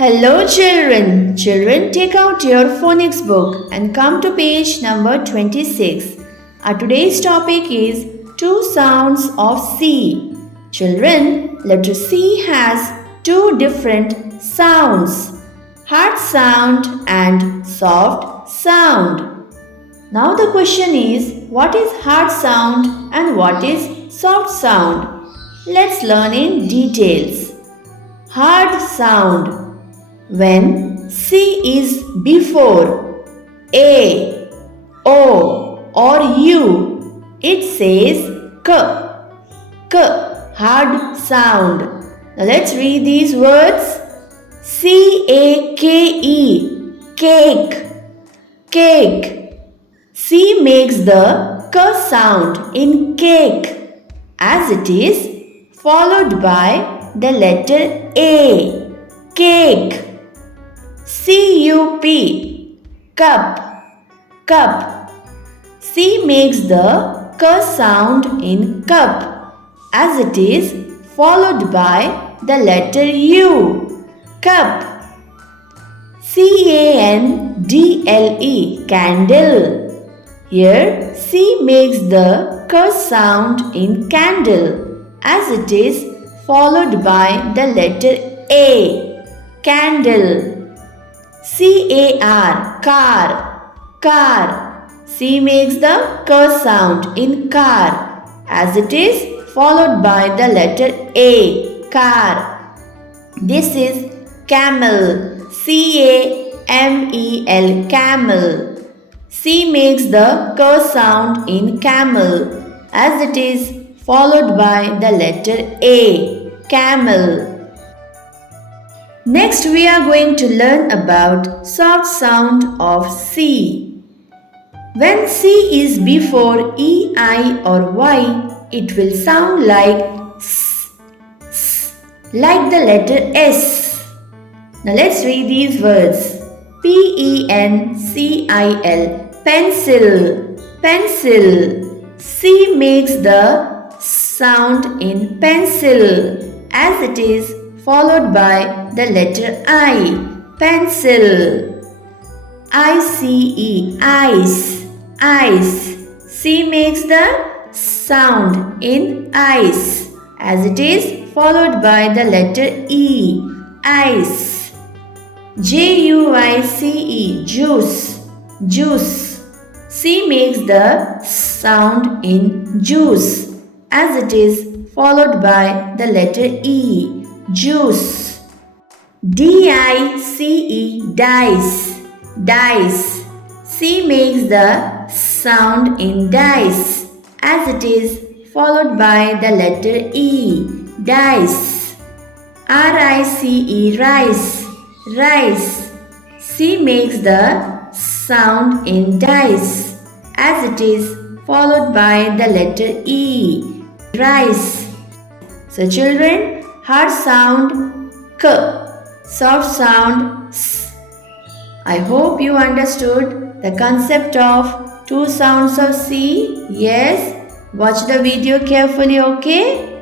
Hello children. Children, take out your phonics book and come to page number 26. Our today's topic is two sounds of C. Children, letter C has two different sounds, hard sound and soft sound. Now the question is, what is hard sound and what is soft sound? Let's learn in details. Hard sound. When C is before A, O or U, it says K, hard sound. Now let's read these words. C-A-K-E, cake, cake. C makes the K sound in cake as it is followed by the letter A, cake. C-U-P, cup, cup. C makes the K sound in cup as it is followed by the letter U, cup. C-A-N-D-L-E, candle. Here C makes the K sound in candle as it is followed by the letter A, candle. C-A-R, car, car. C makes the K sound in car as it is followed by the letter A, car. This is camel, C-A-M-E-L, camel. C makes the K sound in camel as it is followed by the letter A, camel. Next we are going to learn about soft sound of C. When C is before E, I or Y, it will sound like S, S, like the letter S. Now let's read these words. P-E-N-C-I-L, pencil, pencil. C makes the sound in pencil as it is followed by the letter I, pencil. I-C-E, ice, ice. C makes the sound in ice as it is followed by the letter E, ice. J-U-I-C-E, juice, juice. C makes the sound in juice as it is followed by the letter E, juice. D-I-C-E, dice, dice. C makes the sound in dice as it is followed by the letter E, dice. R-I-C-E, rice, rice. C makes the sound in dice as it is followed by the letter E, rice. So children, hard sound K, soft sound S. I hope you understood the concept of two sounds of C. Yes? Watch the video carefully, okay?